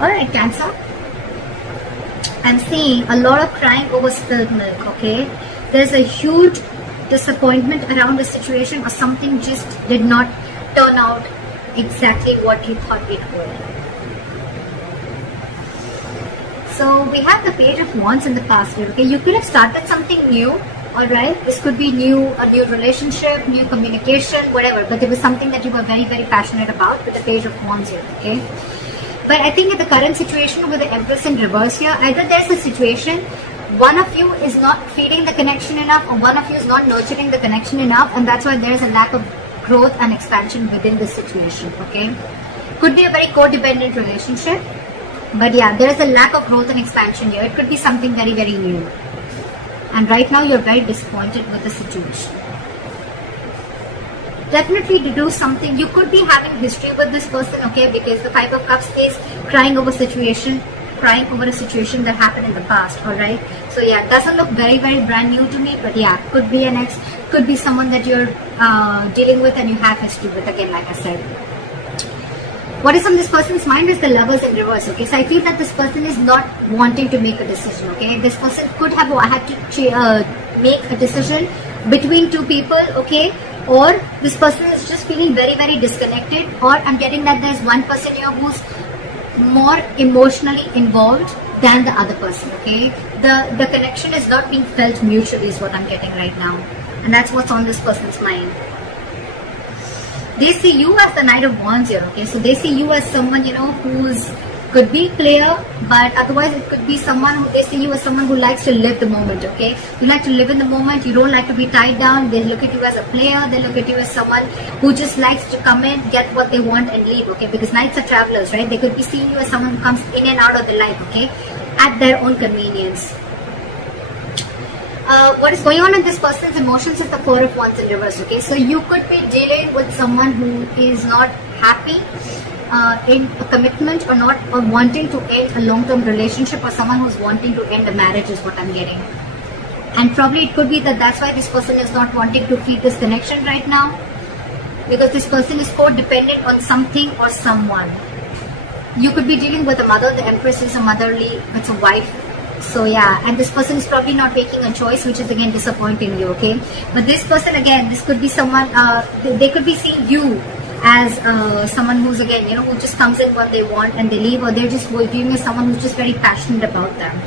Alright, Cancer. I'm seeing a lot of crying over spilled milk, okay? There's a huge disappointment around the situation, or something just did not turn out exactly what you thought it would. So we have the Page of Wands in the past year, okay? You could have started something new, alright? This could be a new relationship, new communication, whatever, but there was something that you were very, very passionate about with the Page of Wands here, okay? But I think in the current situation with the Empress in reverse here, either there's a situation, one of you is not feeding the connection enough, or one of you is not nurturing the connection enough, and that's why there's a lack of growth and expansion within this situation, okay? Could be a very codependent relationship, but yeah, there's a lack of growth and expansion here. It could be something very, very new. And right now you're very disappointed with the situation. Definitely to do something. You could be having history with this person, okay, because the Five of Cups is crying over a situation that happened in the past, alright? So yeah, it doesn't look very, very brand new to me, but yeah, could be an ex, could be someone that you're dealing with and you have history with, again, like I said. What is on this person's mind is the Lovers in reverse, okay? So I feel that this person is not wanting to make a decision, okay? This person could have had to make a decision between two people, okay? Or this person is just feeling very, very disconnected, or I'm getting that there's one person here who's more emotionally involved than the other person, okay? The connection is not being felt mutually is what I'm getting right now. And that's what's on this person's mind. They see you as the Knight of Wands here, okay? So they see you as someone, you know, who's could be player, but otherwise it could be someone who, they see you as someone who likes to live the moment, okay? You like to live in the moment, you don't like to be tied down. They look at you as a player, they look at you as someone who just likes to come in, get what they want and leave, okay? Because Knights are travelers, right? They could be seeing you as someone who comes in and out of the life, okay? At their own convenience. What is going on in this person's emotions is the Four of Wands in reverse, okay? So you could be dealing with someone who is not happy in a commitment, or not, or wanting to end a long-term relationship, or someone who's wanting to end a marriage is what I'm getting. And probably it could be that that's why this person is not wanting to feed this connection right now, because this person is codependent on something or someone. You could be dealing with a mother. The Empress is a motherly, it's a wife. So yeah, and this person is probably not making a choice, which is again disappointing you, okay? But this person, again, this could be someone, they could be seeing you as someone who's, again, you know, who just comes in what they want and they leave, or they're just viewing as someone who's just very passionate about them.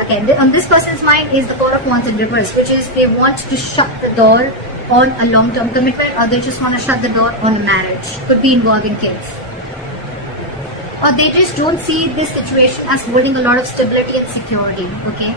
Okay, on this person's mind is the Four of Wands in reverse, which is they want to shut the door on a long-term commitment, or they just want to shut the door on a marriage. Could be involving kids. Or they just don't see this situation as holding a lot of stability and security, okay?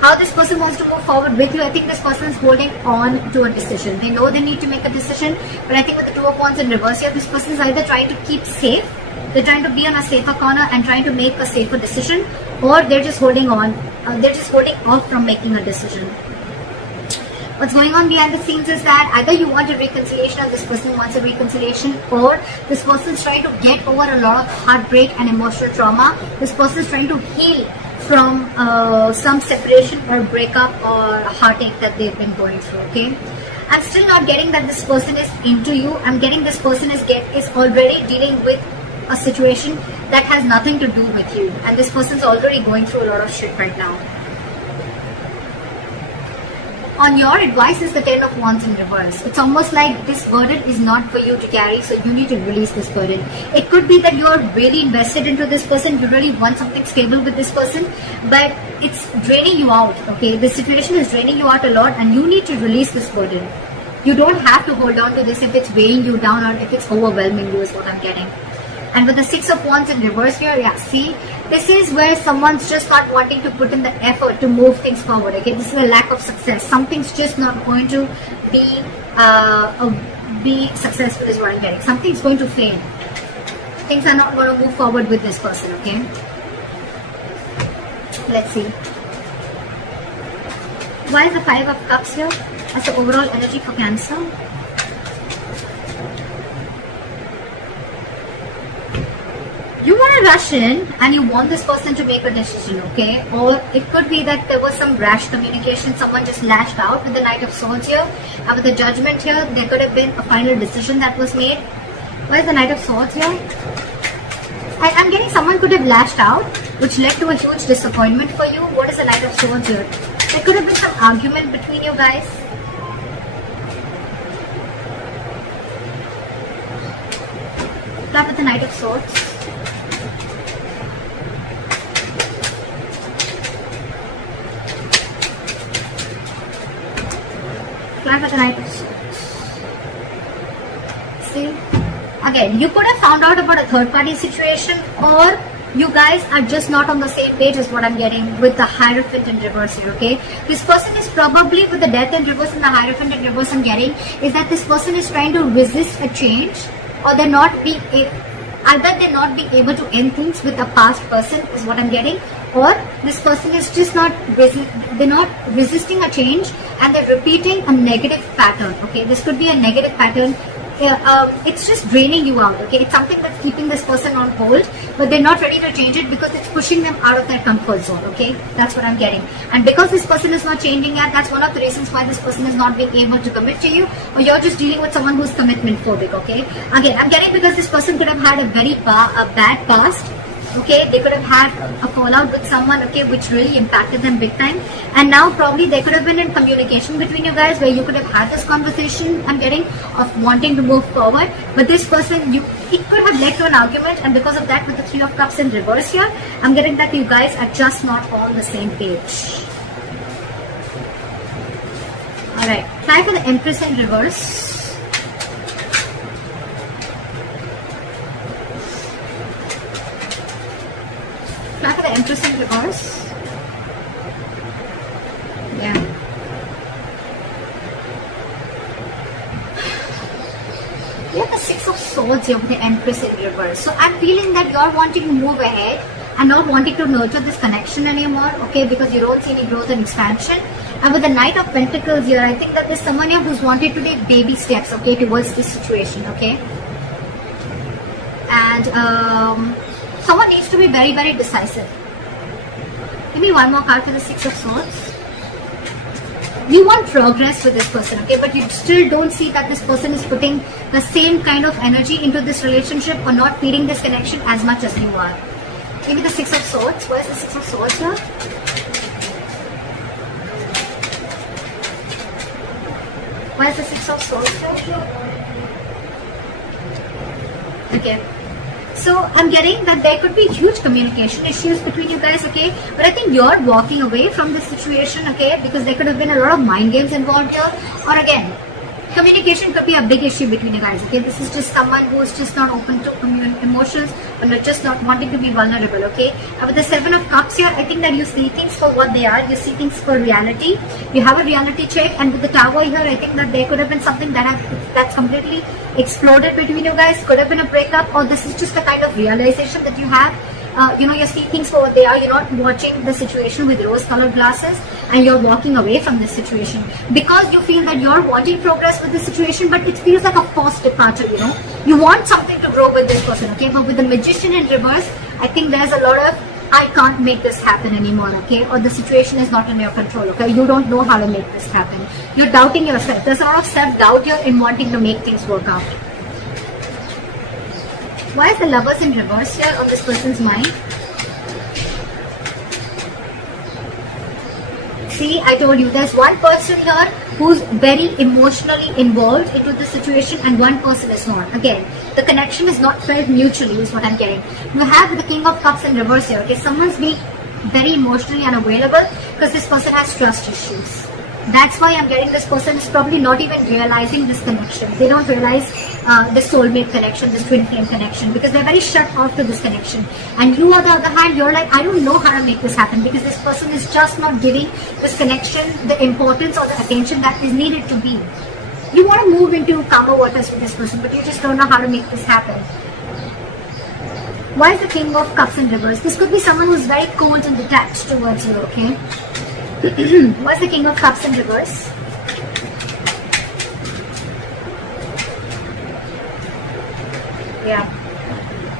How this person wants to move forward with you, I think this person is holding on to a decision. They know they need to make a decision, but I think with the Two of Wands in reverse here, this person is either trying to keep safe, they're trying to be on a safer corner and trying to make a safer decision, or they're just holding on, they're just holding off from making a decision. What's going on behind the scenes is that either you want a reconciliation, or this person wants a reconciliation, or this person is trying to get over a lot of heartbreak and emotional trauma. This person is trying to heal from some separation or breakup or heartache that they've been going through, okay? I'm still not getting that this person is into you. I'm getting this person is already dealing with a situation that has nothing to do with you, and this person is already going through a lot of shit right now. On your advice is the Ten of Wands in reverse. It's almost like this burden is not for you to carry, so you need to release this burden. It could be that you're really invested into this person, you really want something stable with this person, but it's draining you out, okay? The situation is draining you out a lot, and you need to release this burden. You don't have to hold on to this if it's weighing you down or if it's overwhelming you, is what I'm getting. And with the Six of Wands in reverse here, yeah, see, this is where someone's just not wanting to put in the effort to move things forward, okay? This is a lack of success. Something's just not going to be successful is what I'm getting. Something's going to fail. Things are not going to move forward with this person, okay? Let's see. Why is the Five of Cups here as the overall energy for Cancer? You want to rush in and you want this person to make a decision, okay? Or it could be that there was some rash communication, someone just lashed out with the Knight of Swords here, and with the Judgment here, there could have been a final decision that was made. Why is the Knight of Swords here? I'm getting someone could have lashed out, which led to a huge disappointment for you. What is the Knight of Swords here? There could have been some argument between you guys. Start with the Knight of Swords. Start with the Knight of Swords. See? Again, you could have found out about a third party situation, or you guys are just not on the same page is what I'm getting with the Hierophant in reverse here, okay? This person is probably with the Death in reverse and the Hierophant in reverse I'm getting is that this person is trying to resist a change, or they're not being either they're not being able to end things with a past person is what I'm getting, or this person is just not they're not resisting a change and they're repeating a negative pattern, okay? This could be a negative pattern. It's just draining you out, okay? It's something that's keeping this person on hold, but they're not ready to change it because it's pushing them out of their comfort zone, okay? That's what I'm getting. And because this person is not changing yet, that's one of the reasons why this person is not being able to commit to you, or you're just dealing with someone who's commitment phobic, okay? Again, I'm getting because this person could have had a very bad past, okay? They could have had a fallout with someone, okay, which really impacted them big time, and now probably there could have been a communication between you guys where you could have had this conversation, I'm getting, of wanting to move forward, but this person, it could have led to an argument, and because of that, with the Three of Cups in reverse here, I'm getting that you guys are just not on the same page. Alright, try for the Empress in reverse. Try for the Empress in reverse. Yeah. You have the Six of Swords here with the Empress in reverse. So I'm feeling that you're wanting to move ahead and not wanting to nurture this connection anymore, okay, because you don't see any growth and expansion. And with the Knight of Pentacles here, I think that there's someone here who's wanted to take baby steps, okay, towards this situation, okay. And someone needs to be very, very decisive. Give me one more card for the Six of Swords. You want progress with this person, okay, but you still don't see that this person is putting the same kind of energy into this relationship or not feeding this connection as much as you are. Give me the Six of Swords. Where's the Six of Swords here? Where's the Six of Swords here? Okay. So I'm getting that there could be huge communication issues between you guys, okay? But I think you're walking away from this situation, okay? Because there could have been a lot of mind games involved here. Or again, communication could be a big issue between you guys, okay? This is just someone who's just not open to emotions, or just not wanting to be vulnerable, okay? And with the Seven of Cups here, I think that you see things for what they are. You see things for reality. You have a reality check. And with the Tower here, I think that there could have been something that's completely exploded between you guys. Could have been a breakup, or this is just a kind of realization that you have. You see things for what they are. You're not watching the situation with rose-colored glasses, and you're walking away from this situation because you feel that you're wanting progress with this situation, but it feels like a forced departure, You want something to grow with this person, okay? But with the Magician in reverse, I think there's a lot of, I can't make this happen anymore, okay? Or the situation is not in your control, okay? You don't know how to make this happen. You're doubting yourself. There's a lot of self-doubt here in wanting to make things work out. Why is the Lovers in reverse here on this person's mind? See, I told you, there's one person here who's very emotionally involved into the situation and one person is not. Again, the connection is not felt mutually is what I'm getting. You have the King of Cups in reverse here. Okay, someone's being very emotionally unavailable because this person has trust issues. That's why I'm getting this person is probably not even realizing this connection. They don't realize this soulmate connection, this twin flame connection, because they're very shut off to this connection. And you, on the other hand, you're like, I don't know how to make this happen because this person is just not giving this connection the importance or the attention that is needed to be. You want to move into calmer waters with this person, but you just don't know how to make this happen. Why is the King of Cups in reverse? This could be someone who's very cold and detached towards you, okay? What's the King of Cups in reverse? Yeah.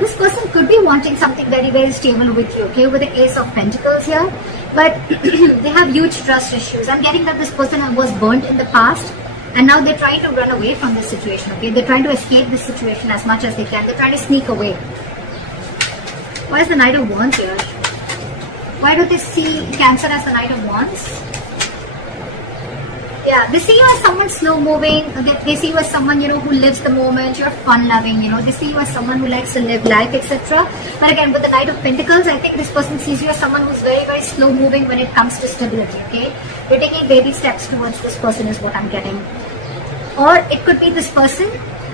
This person could be wanting something very, very stable with you, okay? With the Ace of Pentacles here. But they have huge trust issues. I'm getting that this person was burnt in the past. And now they're trying to run away from this situation, okay? They're trying to escape this situation as much as they can. They're trying to sneak away. Why is the Knight of Wands here? Why do they see Cancer as the Knight of Wands? Yeah, they see you as someone slow moving. They see you as someone, who lives the moment. You're fun loving, They see you as someone who likes to live life, etc. But again, with the Knight of Pentacles, I think this person sees you as someone who's very, very slow moving when it comes to stability, okay? You're taking baby steps towards this person is what I'm getting. Or it could be this person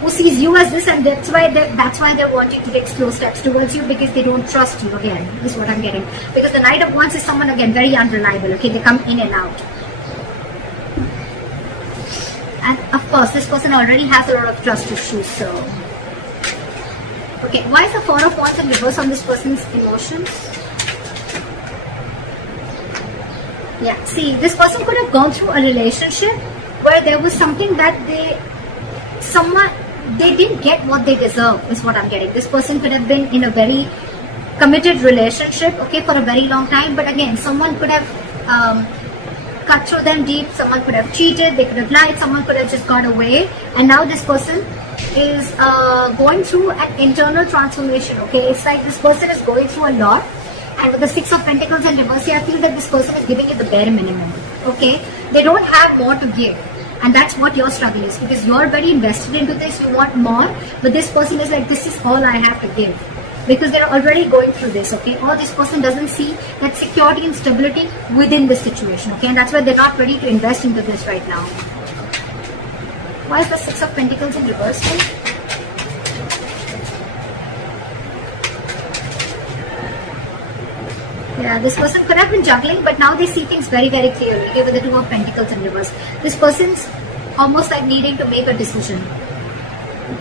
who sees you as this, and that's why they're wanting to take slow steps towards you, because they don't trust you, again, is what I'm getting. Because the Knight of Wands is someone, again, very unreliable, okay? They come in and out. And of course, this person already has a lot of trust issues, so. Okay, why is the Four of Wands in reverse on this person's emotions? Yeah, see, this person could have gone through a relationship where there was something that they didn't get what they deserve, is what I'm getting. This person could have been in a very committed relationship, okay, for a very long time, but again, someone could have cut through them deep, someone could have cheated, they could have lied, someone could have just got away, and now this person is going through an internal transformation, okay? It's like this person is going through a lot, and with the Six of Pentacles in reverse here, I feel that this person is giving you the bare minimum, okay? They don't have more to give, and that's what your struggle is, because you're very invested into this, you want more, but this person is like, this is all I have to give. Because they're already going through this, okay? Or this person doesn't see that security and stability within this situation, okay? And that's why they're not ready to invest into this right now. Why is the Six of Pentacles in reverse here? Yeah, this person could have been juggling, but now they see things very, very clearly, okay? With the Two of Pentacles in reverse. This person's almost like needing to make a decision.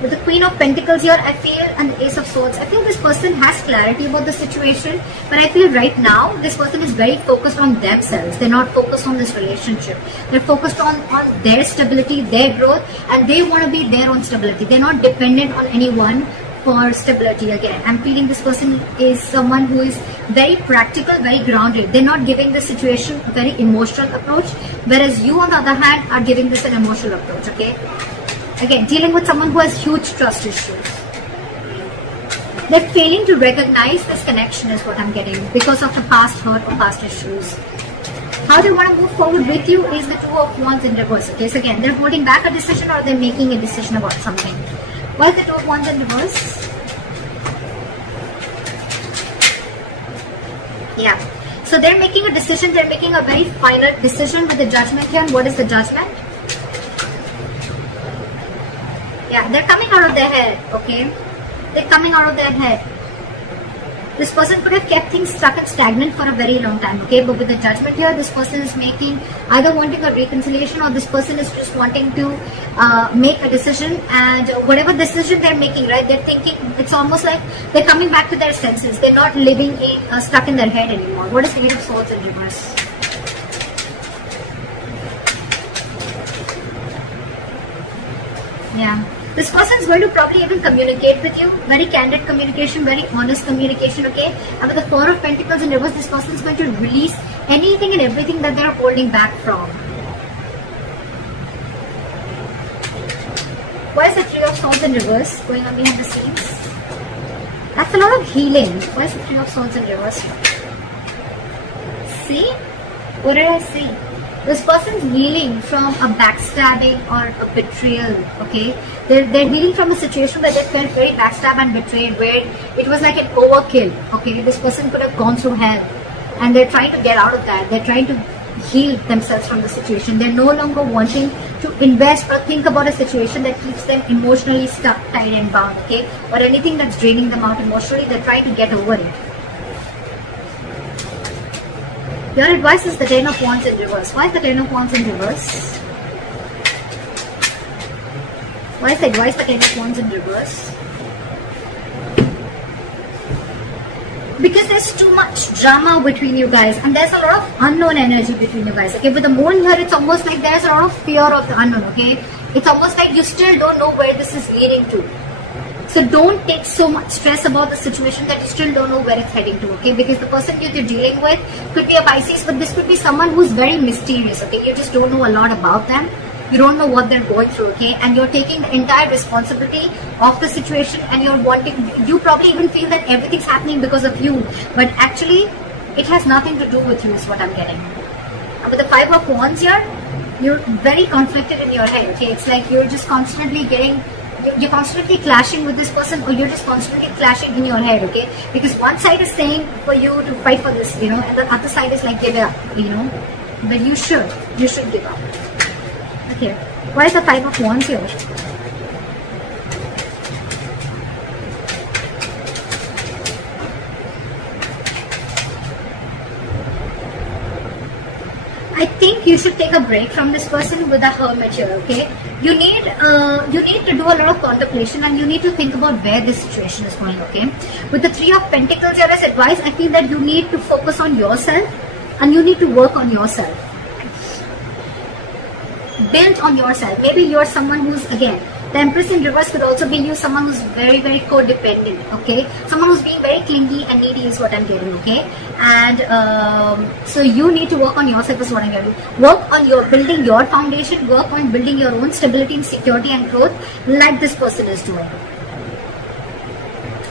With the Queen of Pentacles here, I feel, and the Ace of Swords, I feel this person has clarity about the situation, but I feel right now, this person is very focused on themselves. They're not focused on this relationship. They're focused on their stability, their growth, and they want to be their own stability. They're not dependent on anyone for stability again. I'm feeling this person is someone who is very practical, very grounded. They're not giving the situation a very emotional approach, whereas you, on the other hand, are giving this an emotional approach, okay? Again, dealing with someone who has huge trust issues. They're failing to recognize this connection is what I'm getting because of the past hurt or past issues. How they want to move forward with you is the Two of Wands in reverse. Okay, so again, they're holding back a decision or they're making a decision about something. Why is the Two of Wands in reverse? Yeah. So they're making a decision. They're making a very final decision with the Judgment here. And what is the Judgment? Yeah, they're coming out of their head, okay? They're coming out of their head. This person could have kept things stuck and stagnant for a very long time, okay? But with the Judgment here, this person is making, either wanting a reconciliation or this person is just wanting to make a decision, and whatever decision they're making, right? They're thinking, it's almost like they're coming back to their senses. They're not living stuck in their head anymore. What is the Eight of Swords in reverse? Yeah. This person is going to probably even communicate with you. Very candid communication, very honest communication, okay? And with the Four of Pentacles in reverse, this person is going to release anything and everything that they're holding back from. Why is the Three of Swords in reverse going on behind the scenes? That's a lot of healing. Why is the Three of Swords in reverse? See? What did I see? This person's healing from a backstabbing or a betrayal, okay? They're healing from a situation where they felt very backstabbed and betrayed, where it was like an overkill, okay? This person could have gone through hell, and they're trying to get out of that. They're trying to heal themselves from the situation. They're no longer wanting to invest or think about a situation that keeps them emotionally stuck, tied and bound, okay? Or anything that's draining them out emotionally. They're trying to get over it. Your advice is the Ten of Wands in reverse. Why is the Ten of Wands in reverse? Why is the advice the Ten of Wands in reverse? Because there's too much drama between you guys, and there's a lot of unknown energy between you guys, okay? With the Moon here, it's almost like there's a lot of fear of the unknown, okay? It's almost like you still don't know where this is leading to. So don't take so much stress about the situation that you still don't know where it's heading to, okay? Because the person you're dealing with could be a Pisces, but this could be someone who's very mysterious, okay? You just don't know a lot about them. You don't know what they're going through, okay? And you're taking the entire responsibility of the situation, and you're wanting, you probably even feel that everything's happening because of you, but actually it has nothing to do with you is what I'm getting. And with the Five of Wands here, you're very conflicted in your head, okay? It's like you're just constantly you're constantly clashing with this person, or you're just constantly clashing in your head, okay? Because one side is saying for you to fight for this, and the other side is like, give it up, but you should give up. Okay, why is the Five of Wands here? I think you should take a break from this person with the Hermit here, okay? You need to do a lot of contemplation, and you need to think about where this situation is going, okay? With the Three of Pentacles here as advice, I feel that you need to focus on yourself, and you need to work on yourself. Build on yourself. Maybe you're someone who's, again, the Empress in reverse could also be you, someone who's very, very codependent, okay? Someone who's being very clingy and needy is what I'm getting, okay? And so you need to work on yourself is what I'm getting. Work on building your foundation, work on building your own stability and security and growth like this person is doing.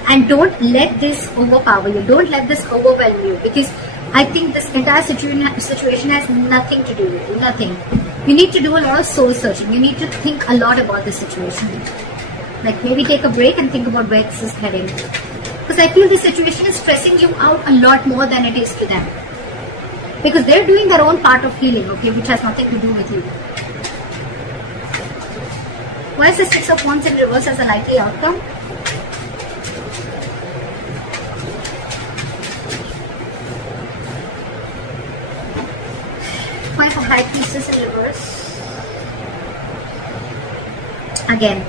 And don't let this overpower you. Don't let this overwhelm you, because I think this entire situation has nothing to do with you, nothing. You need to do a lot of soul searching. You need to think a lot about this situation. Like maybe take a break and think about where this is heading. Because I feel this situation is stressing you out a lot more than it is to them. Because they're doing their own part of healing, okay, which has nothing to do with you. Why is the Six of Wands in reverse as a likely outcome? Five of High Priestess in reverse. Again,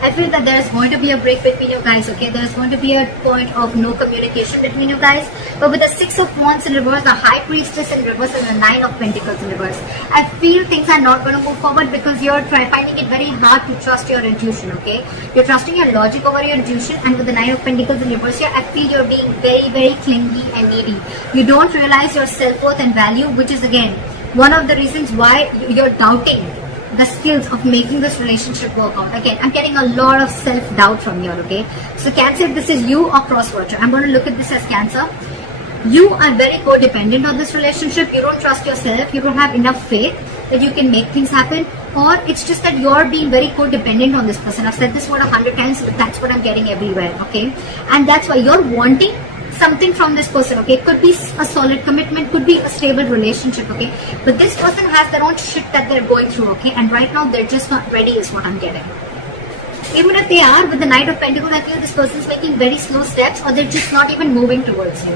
I feel that there's going to be a break between you guys, okay? There's going to be a point of no communication between you guys. But with the Six of Wands in reverse, the High Priestess in reverse, and the Nine of Pentacles in reverse, I feel things are not going to move forward because you're finding it very hard to trust your intuition, okay? You're trusting your logic over your intuition, and with the Nine of Pentacles in reverse here, I feel you're being very, very clingy and needy. You don't realize your self-worth and value, which is again one of the reasons why you're doubting the skills of making this relationship work out. Again, I'm getting a lot of self-doubt from here, okay? So Cancer, if this is you or cross-watcher, I'm going to look at this as Cancer. You are very codependent on this relationship. You don't trust yourself. You don't have enough faith that you can make things happen. Or it's just that you're being very codependent on this person. I've said this word 100 times, but that's what I'm getting everywhere, okay? And that's why you're wanting something from this person, okay? Could be a solid commitment, could be a stable relationship, okay? But this person has their own shit that they're going through, okay? And right now they're just not ready is what I'm getting. Even if they are, with the Knight of Pentacles, I feel this person's making very slow steps, or they're just not even moving towards you.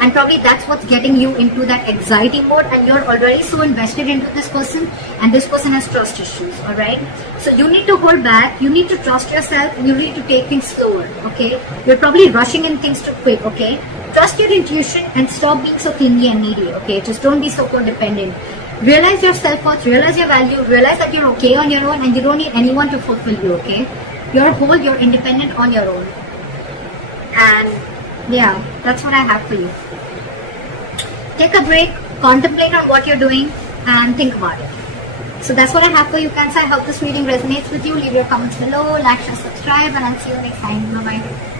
And probably that's what's getting you into that anxiety mode, and you're already so invested into this person, and this person has trust issues, alright? So you need to hold back, you need to trust yourself, and you need to take things slower, okay? You're probably rushing in things too quick, okay? Trust your intuition and stop being so clingy and needy, okay? Just don't be so codependent. Realize your self-worth, realize your value, realize that you're okay on your own, and you don't need anyone to fulfill you, okay? You're whole, you're independent on your own. And yeah, that's what I have for you. Take a break, contemplate on what you're doing, and think about it. So that's what I have for you, Cancer. I hope this reading resonates with you. Leave your comments below, like, share, subscribe, and I'll see you next time. Bye-bye.